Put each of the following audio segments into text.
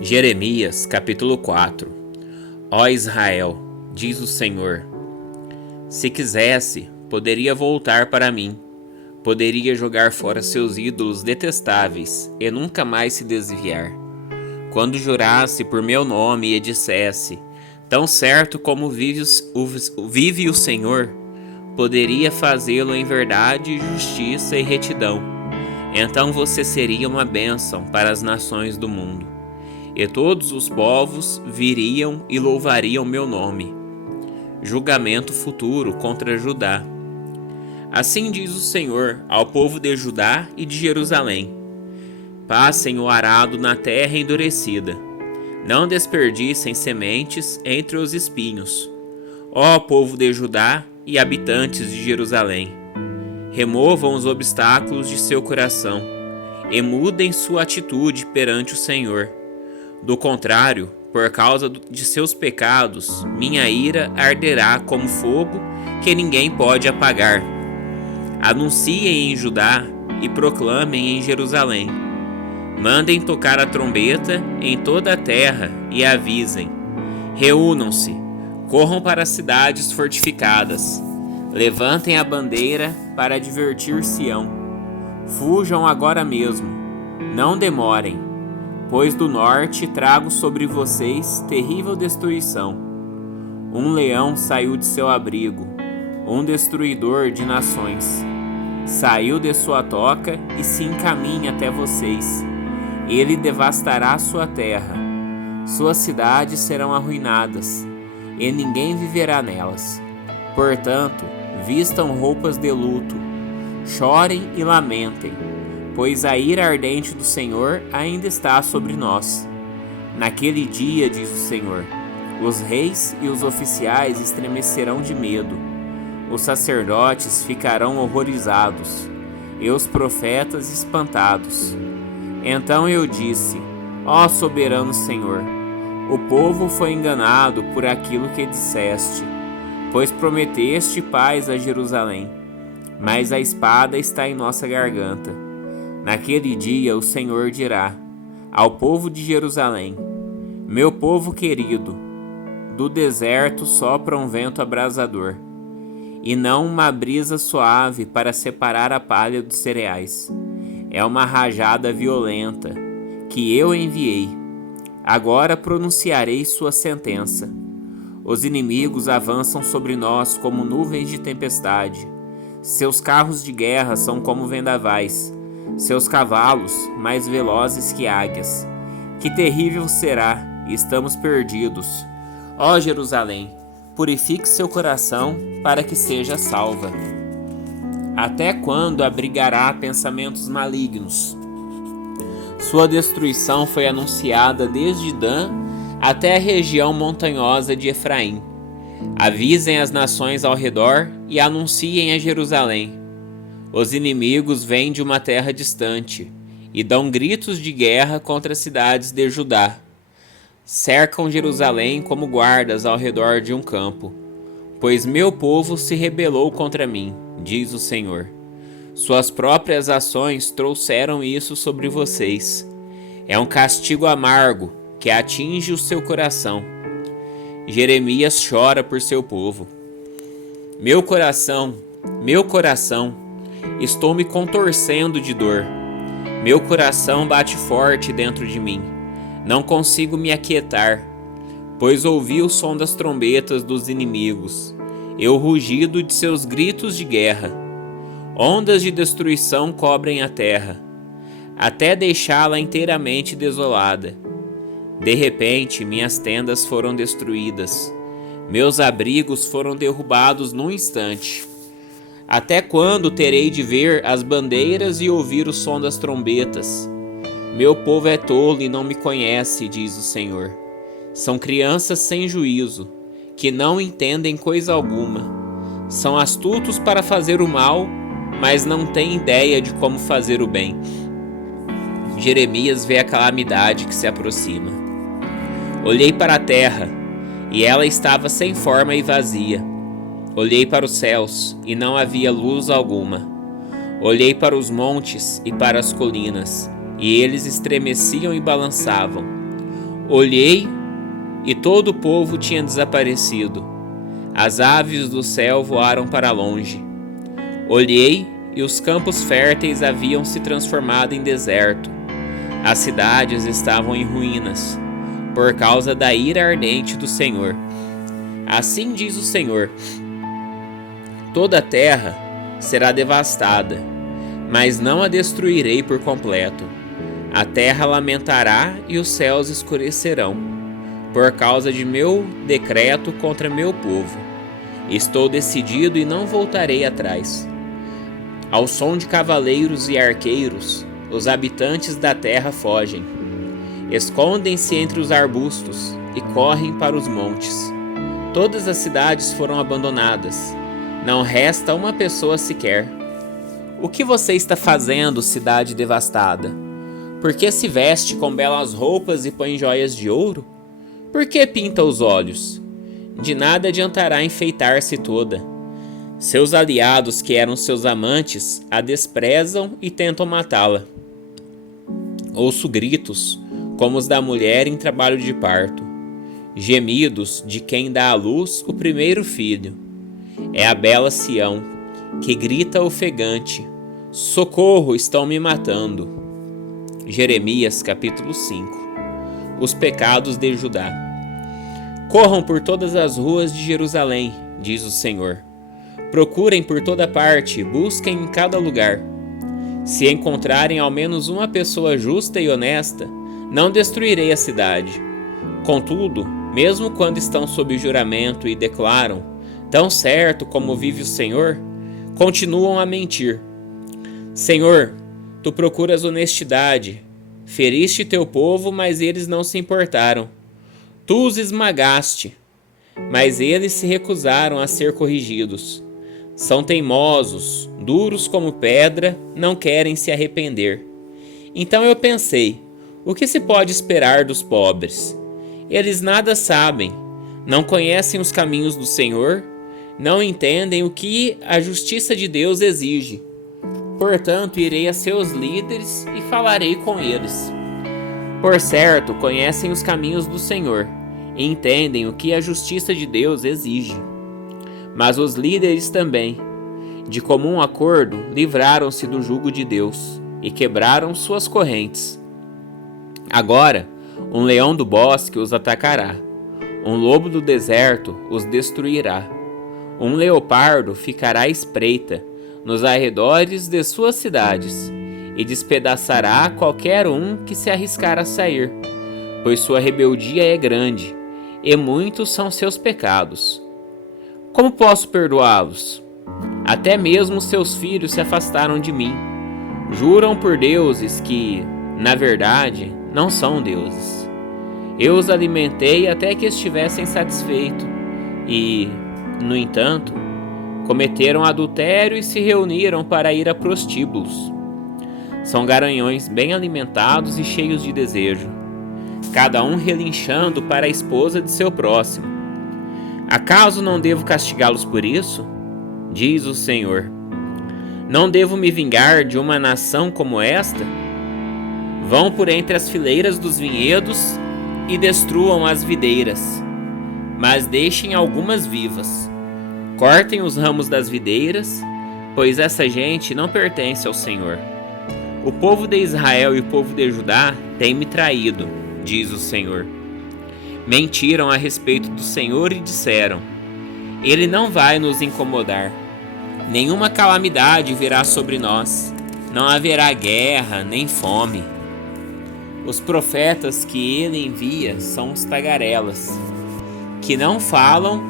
Jeremias, capítulo 4. Ó Israel, diz o Senhor, se quisesse, poderia voltar para mim, poderia jogar fora seus ídolos detestáveis e nunca mais se desviar. Quando jurasse por meu nome e dissesse, tão certo como vive o Senhor, poderia fazê-lo em verdade, justiça e retidão. Então você seria uma bênção para as nações do mundo. E todos os povos viriam e louvariam meu nome. Julgamento futuro contra Judá. Assim diz o Senhor ao povo de Judá e de Jerusalém: passem o arado na terra endurecida. Não desperdicem sementes entre os espinhos. Ó povo de Judá e habitantes de Jerusalém, removam os obstáculos de seu coração e mudem sua atitude perante o Senhor. Do contrário, por causa de seus pecados, minha ira arderá como fogo que ninguém pode apagar. Anunciem em Judá e proclamem em Jerusalém. Mandem tocar a trombeta em toda a terra e avisem. Reúnam-se, corram para as cidades fortificadas. Levantem a bandeira para advertir Sião. Fujam agora mesmo, não demorem, pois do norte trago sobre vocês terrível destruição. Um leão saiu de seu abrigo, um destruidor de nações. Saiu de sua toca e se encaminha até vocês. Ele devastará sua terra. Suas cidades serão arruinadas, e ninguém viverá nelas. Portanto, vistam roupas de luto, chorem e lamentem, pois a ira ardente do Senhor ainda está sobre nós. Naquele dia, diz o Senhor, os reis e os oficiais estremecerão de medo, os sacerdotes ficarão horrorizados, e os profetas espantados. Então eu disse: ó soberano Senhor, o povo foi enganado por aquilo que disseste, pois prometeste paz a Jerusalém, mas a espada está em nossa garganta. Naquele dia o Senhor dirá ao povo de Jerusalém: meu povo querido, do deserto sopra um vento abrasador, e não uma brisa suave para separar a palha dos cereais. É uma rajada violenta que eu enviei. Agora pronunciarei sua sentença. Os inimigos avançam sobre nós como nuvens de tempestade. Seus carros de guerra são como vendavais, seus cavalos mais velozes que águias. Que terrível será! Estamos perdidos. Ó Jerusalém, purifique seu coração para que seja salva. Até quando abrigará pensamentos malignos? Sua destruição foi anunciada desde Dan até a região montanhosa de Efraim. Avisem as nações ao redor e anunciem a Jerusalém. Os inimigos vêm de uma terra distante e dão gritos de guerra contra as cidades de Judá. Cercam Jerusalém como guardas ao redor de um campo, pois meu povo se rebelou contra mim, diz o Senhor. Suas próprias ações trouxeram isso sobre vocês. É um castigo amargo que atinge o seu coração. Jeremias chora por seu povo. Meu coração, estou me contorcendo de dor. Meu coração bate forte dentro de mim. Não consigo me aquietar, pois ouvi o som das trombetas dos inimigos e o rugido de seus gritos de guerra. Ondas de destruição cobrem a terra, até deixá-la inteiramente desolada. De repente, minhas tendas foram destruídas, meus abrigos foram derrubados num instante. Até quando terei de ver as bandeiras e ouvir o som das trombetas? Meu povo é tolo e não me conhece, diz o Senhor. São crianças sem juízo, que não entendem coisa alguma. São astutos para fazer o mal, mas não têm ideia de como fazer o bem. Jeremias vê a calamidade que se aproxima. Olhei para a terra, e ela estava sem forma e vazia. Olhei para os céus, e não havia luz alguma. Olhei para os montes e para as colinas, e eles estremeciam e balançavam. Olhei e todo o povo tinha desaparecido. As aves do céu voaram para longe. Olhei e os campos férteis haviam se transformado em deserto. As cidades estavam em ruínas, por causa da ira ardente do Senhor. Assim diz o Senhor: toda a terra será devastada, mas não a destruirei por completo. A terra lamentará e os céus escurecerão, por causa de meu decreto contra meu povo. Estou decidido e não voltarei atrás. Ao som de cavaleiros e arqueiros, os habitantes da terra fogem. Escondem-se entre os arbustos e correm para os montes. Todas as cidades foram abandonadas. Não resta uma pessoa sequer. O que você está fazendo, cidade devastada? Por que se veste com belas roupas e põe joias de ouro? Por que pinta os olhos? De nada adiantará enfeitar-se toda. Seus aliados, que eram seus amantes, a desprezam e tentam matá-la. Ouço gritos, como os da mulher em trabalho de parto, gemidos de quem dá à luz o primeiro filho. É a bela Sião, que grita ofegante: socorro, estão me matando. Jeremias capítulo 5. Os pecados de Judá. Corram por todas as ruas de Jerusalém, diz o Senhor. Procurem por toda parte, busquem em cada lugar. Se encontrarem ao menos uma pessoa justa e honesta, não destruirei a cidade. Contudo, mesmo quando estão sob juramento e declaram: tão certo como vive o Senhor, continuam a mentir. Senhor, tu procuras honestidade. Feriste teu povo, mas eles não se importaram. Tu os esmagaste, mas eles se recusaram a ser corrigidos. São teimosos, duros como pedra, não querem se arrepender. Então eu pensei: o que se pode esperar dos pobres? Eles nada sabem, não conhecem os caminhos do Senhor, não entendem o que a justiça de Deus exige. Portanto, irei a seus líderes e falarei com eles. Por certo, conhecem os caminhos do Senhor e entendem o que a justiça de Deus exige. Mas os líderes também, de comum acordo, livraram-se do jugo de Deus e quebraram suas correntes. Agora, um leão do bosque os atacará, um lobo do deserto os destruirá, um leopardo ficará à espreita nos arredores de suas cidades e despedaçará qualquer um que se arriscar a sair, pois sua rebeldia é grande e muitos são seus pecados. Como posso perdoá-los? Até mesmo seus filhos se afastaram de mim. Juram por deuses que, na verdade, não são deuses. Eu os alimentei até que estivessem satisfeitos e, no entanto, cometeram adultério e se reuniram para ir a prostíbulos. São garanhões bem alimentados e cheios de desejo, cada um relinchando para a esposa de seu próximo. Acaso não devo castigá-los por isso? Diz o Senhor. Não devo me vingar de uma nação como esta? Vão por entre as fileiras dos vinhedos e destruam as videiras, mas deixem algumas vivas. Cortem os ramos das videiras, pois essa gente não pertence ao Senhor. O povo de Israel e o povo de Judá têm me traído, diz o Senhor. Mentiram a respeito do Senhor e disseram: Ele não vai nos incomodar. Nenhuma calamidade virá sobre nós. Não haverá guerra nem fome. Os profetas que ele envia são os tagarelas, que não falam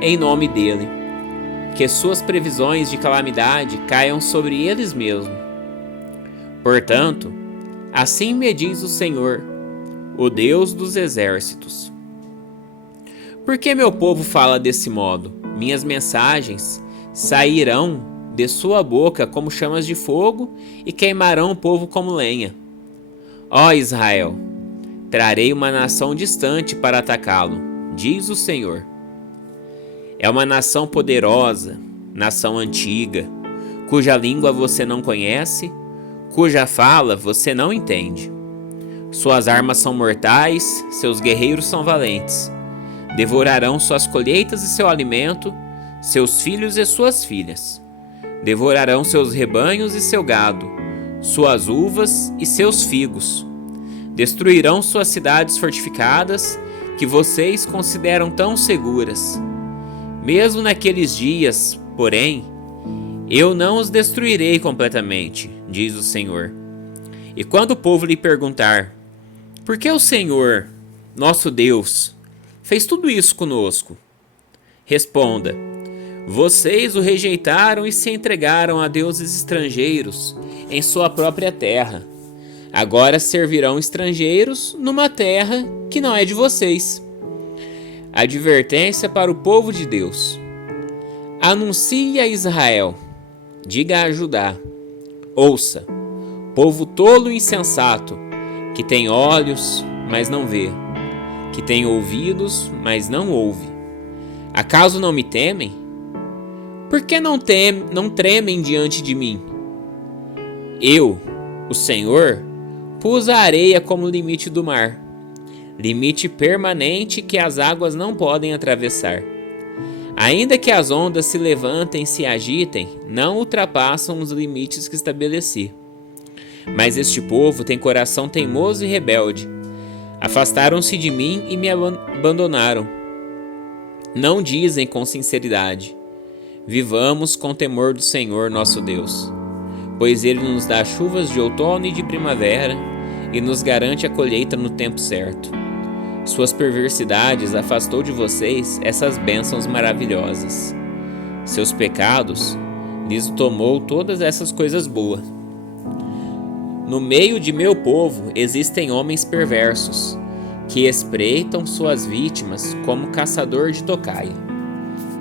em nome dele. Que suas previsões de calamidade caiam sobre eles mesmos. Portanto, assim me diz o Senhor, o Deus dos exércitos. Por que meu povo fala desse modo? Minhas mensagens sairão de sua boca como chamas de fogo e queimarão o povo como lenha. Ó Israel, trarei uma nação distante para atacá-lo, diz o Senhor. É uma nação poderosa, nação antiga, cuja língua você não conhece, cuja fala você não entende. Suas armas são mortais, seus guerreiros são valentes. Devorarão suas colheitas e seu alimento, seus filhos e suas filhas. Devorarão seus rebanhos e seu gado, suas uvas e seus figos. Destruirão suas cidades fortificadas, que vocês consideram tão seguras. Mesmo naqueles dias, porém, eu não os destruirei completamente, diz o Senhor. E quando o povo lhe perguntar: por que o Senhor, nosso Deus, fez tudo isso conosco? Responda: vocês o rejeitaram e se entregaram a deuses estrangeiros em sua própria terra. Agora servirão estrangeiros numa terra que não é de vocês. Advertência para o povo de Deus. Anuncie a Israel, diga a Judá: ouça, povo tolo e insensato, que tem olhos, mas não vê, que tem ouvidos, mas não ouve. Acaso não me temem? Por que não tremem diante de mim? Eu, o Senhor, pus a areia como limite do mar, limite permanente que as águas não podem atravessar. Ainda que as ondas se levantem e se agitem, não ultrapassam os limites que estabeleci. Mas este povo tem coração teimoso e rebelde. Afastaram-se de mim e me abandonaram. Não dizem com sinceridade: vivamos com temor do Senhor nosso Deus, pois Ele nos dá chuvas de outono e de primavera e nos garante a colheita no tempo certo. Suas perversidades afastou de vocês essas bênçãos maravilhosas. Seus pecados lhes tomou todas essas coisas boas. No meio de meu povo existem homens perversos, que espreitam suas vítimas como caçador de tocaia.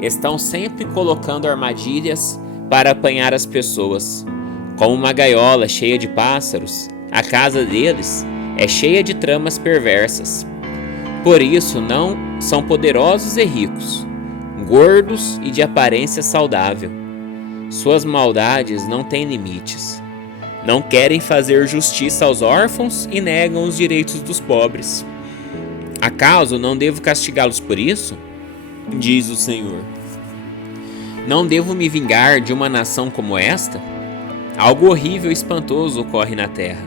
Estão sempre colocando armadilhas para apanhar as pessoas. Como uma gaiola cheia de pássaros, a casa deles é cheia de tramas perversas. Por isso não são poderosos e ricos, gordos e de aparência saudável. Suas maldades não têm limites. Não querem fazer justiça aos órfãos e negam os direitos dos pobres. Acaso não devo castigá-los por isso? Diz o Senhor. Não devo me vingar de uma nação como esta? Algo horrível e espantoso ocorre na terra.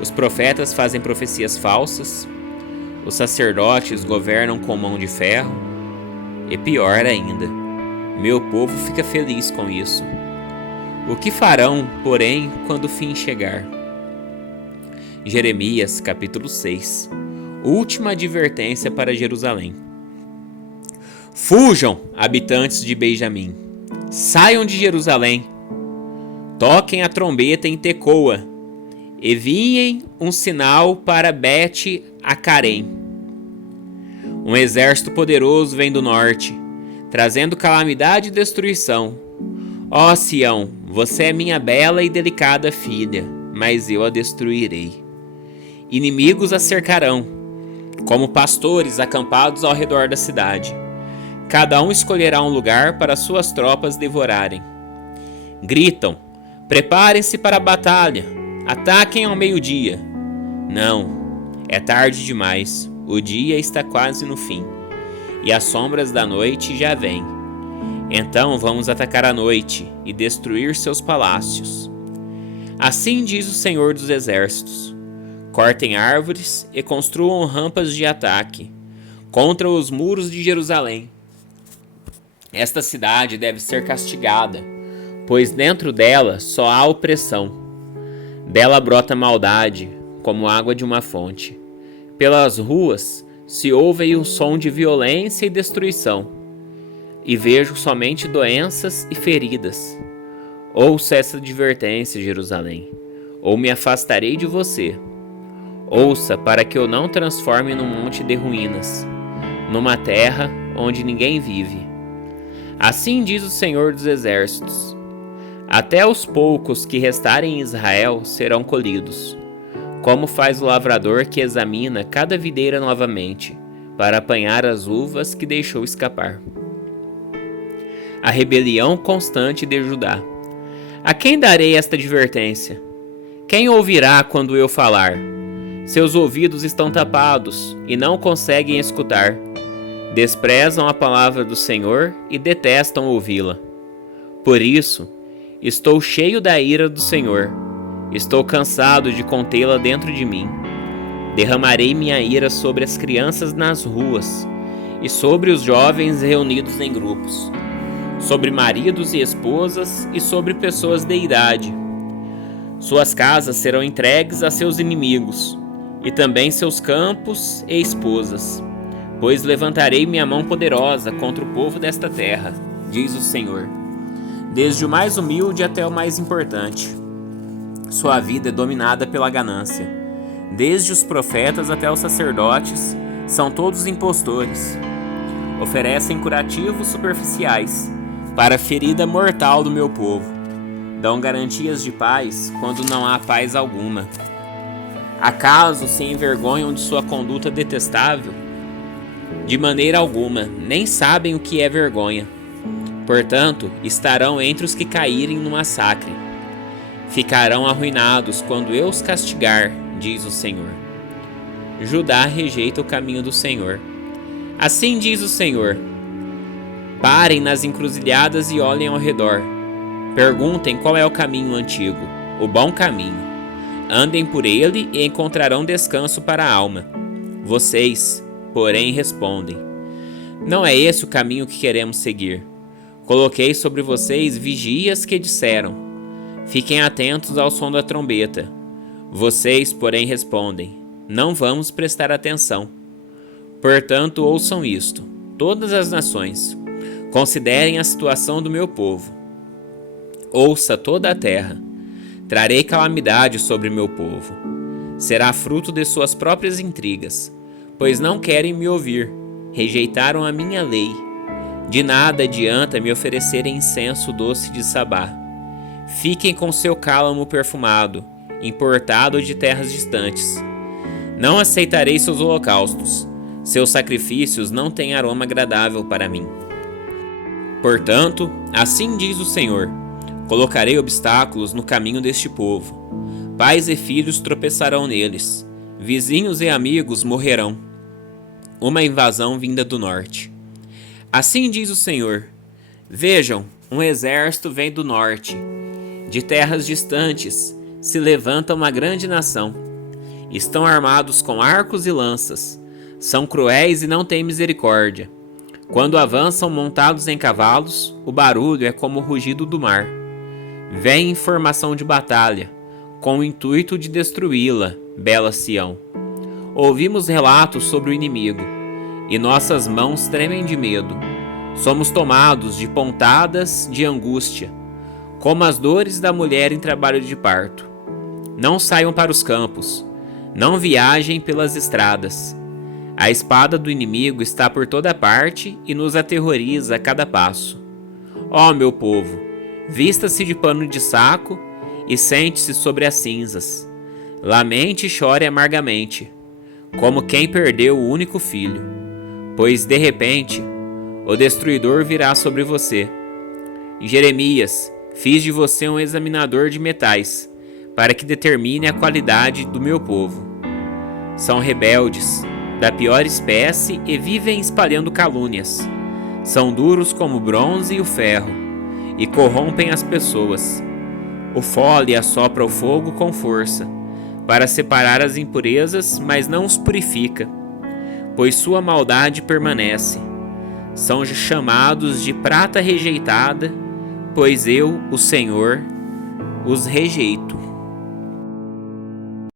Os profetas fazem profecias falsas, os sacerdotes governam com mão de ferro, e pior ainda, meu povo fica feliz com isso. O que farão, porém, quando o fim chegar? Jeremias, capítulo 6. Última advertência para Jerusalém. Fujam, habitantes de Benjamim. Saiam de Jerusalém. Toquem a trombeta em Tecoa. Enviem um sinal para Bet-Acarém. Um exército poderoso vem do norte, trazendo calamidade e destruição. Ó Sião, você é minha bela e delicada filha, mas eu a destruirei. Inimigos a cercarão, como pastores acampados ao redor da cidade. Cada um escolherá um lugar para suas tropas devorarem. Gritam: preparem-se para a batalha, ataquem ao meio-dia. Não, é tarde demais, o dia está quase no fim, e as sombras da noite já vêm. Então vamos atacar a noite e destruir seus palácios. Assim diz o Senhor dos Exércitos: cortem árvores e construam rampas de ataque contra os muros de Jerusalém. Esta cidade deve ser castigada, pois dentro dela só há opressão. Dela brota maldade, como água de uma fonte. Pelas ruas se ouve o som de violência e destruição, e vejo somente doenças e feridas. Ouça essa advertência, Jerusalém, ou me afastarei de você. Ouça, para que eu não transforme num monte de ruínas, numa terra onde ninguém vive. Assim diz o Senhor dos Exércitos: até os poucos que restarem em Israel serão colhidos, como faz o lavrador que examina cada videira novamente, para apanhar as uvas que deixou escapar. A rebelião constante de Judá. A quem darei esta advertência? Quem ouvirá quando eu falar? Seus ouvidos estão tapados e não conseguem escutar. Desprezam a palavra do Senhor e detestam ouvi-la. Por isso, estou cheio da ira do Senhor. Estou cansado de contê-la dentro de mim. Derramarei minha ira sobre as crianças nas ruas e sobre os jovens reunidos em grupos, sobre maridos e esposas e sobre pessoas de idade. Suas casas serão entregues a seus inimigos, e também seus campos e esposas, pois levantarei minha mão poderosa contra o povo desta terra, diz o Senhor, desde o mais humilde até o mais importante. Sua vida é dominada pela ganância. Desde os profetas até os sacerdotes, são todos impostores. Oferecem curativos superficiais para a ferida mortal do meu povo. Dão garantias de paz quando não há paz alguma. Acaso se envergonham de sua conduta detestável? De maneira alguma, nem sabem o que é vergonha. Portanto, estarão entre os que caírem no massacre. Ficarão arruinados quando eu os castigar, diz o Senhor. Judá rejeita o caminho do Senhor. Assim diz o Senhor: parem nas encruzilhadas e olhem ao redor. Perguntem qual é o caminho antigo, o bom caminho. Andem por ele e encontrarão descanso para a alma. Vocês, porém, respondem: não é esse o caminho que queremos seguir. Coloquei sobre vocês vigias que disseram: fiquem atentos ao som da trombeta. Vocês, porém, respondem: não vamos prestar atenção. Portanto, ouçam isto, todas as nações. Considerem a situação do meu povo. Ouça toda a terra. Trarei calamidade sobre meu povo. Será fruto de suas próprias intrigas, pois não querem me ouvir. Rejeitaram a minha lei. De nada adianta me oferecerem incenso doce de Sabá. Fiquem com seu cálamo perfumado, importado de terras distantes. Não aceitarei seus holocaustos. Seus sacrifícios não têm aroma agradável para mim. Portanto, assim diz o Senhor: colocarei obstáculos no caminho deste povo. Pais e filhos tropeçarão neles. Vizinhos e amigos morrerão. Uma invasão vinda do norte. Assim diz o Senhor: vejam, um exército vem do norte. De terras distantes se levanta uma grande nação. Estão armados com arcos e lanças. São cruéis e não têm misericórdia. Quando avançam montados em cavalos, o barulho é como o rugido do mar. Vem em formação de batalha, com o intuito de destruí-la, bela Sião. Ouvimos relatos sobre o inimigo, e nossas mãos tremem de medo. Somos tomados de pontadas de angústia, como as dores da mulher em trabalho de parto. Não saiam para os campos, não viajem pelas estradas. A espada do inimigo está por toda parte e nos aterroriza a cada passo. Ó meu povo, vista-se de pano de saco e sente-se sobre as cinzas. Lamente e chore amargamente, como quem perdeu o único filho. Pois, de repente, o destruidor virá sobre você. Jeremias, fiz de você um examinador de metais, para que determine a qualidade do meu povo. São rebeldes, da pior espécie, e vivem espalhando calúnias. São duros como o bronze e o ferro, e corrompem as pessoas. O fole assopra o fogo com força, para separar as impurezas, mas não os purifica, pois sua maldade permanece. São chamados de prata rejeitada, pois eu, o Senhor, os rejeito.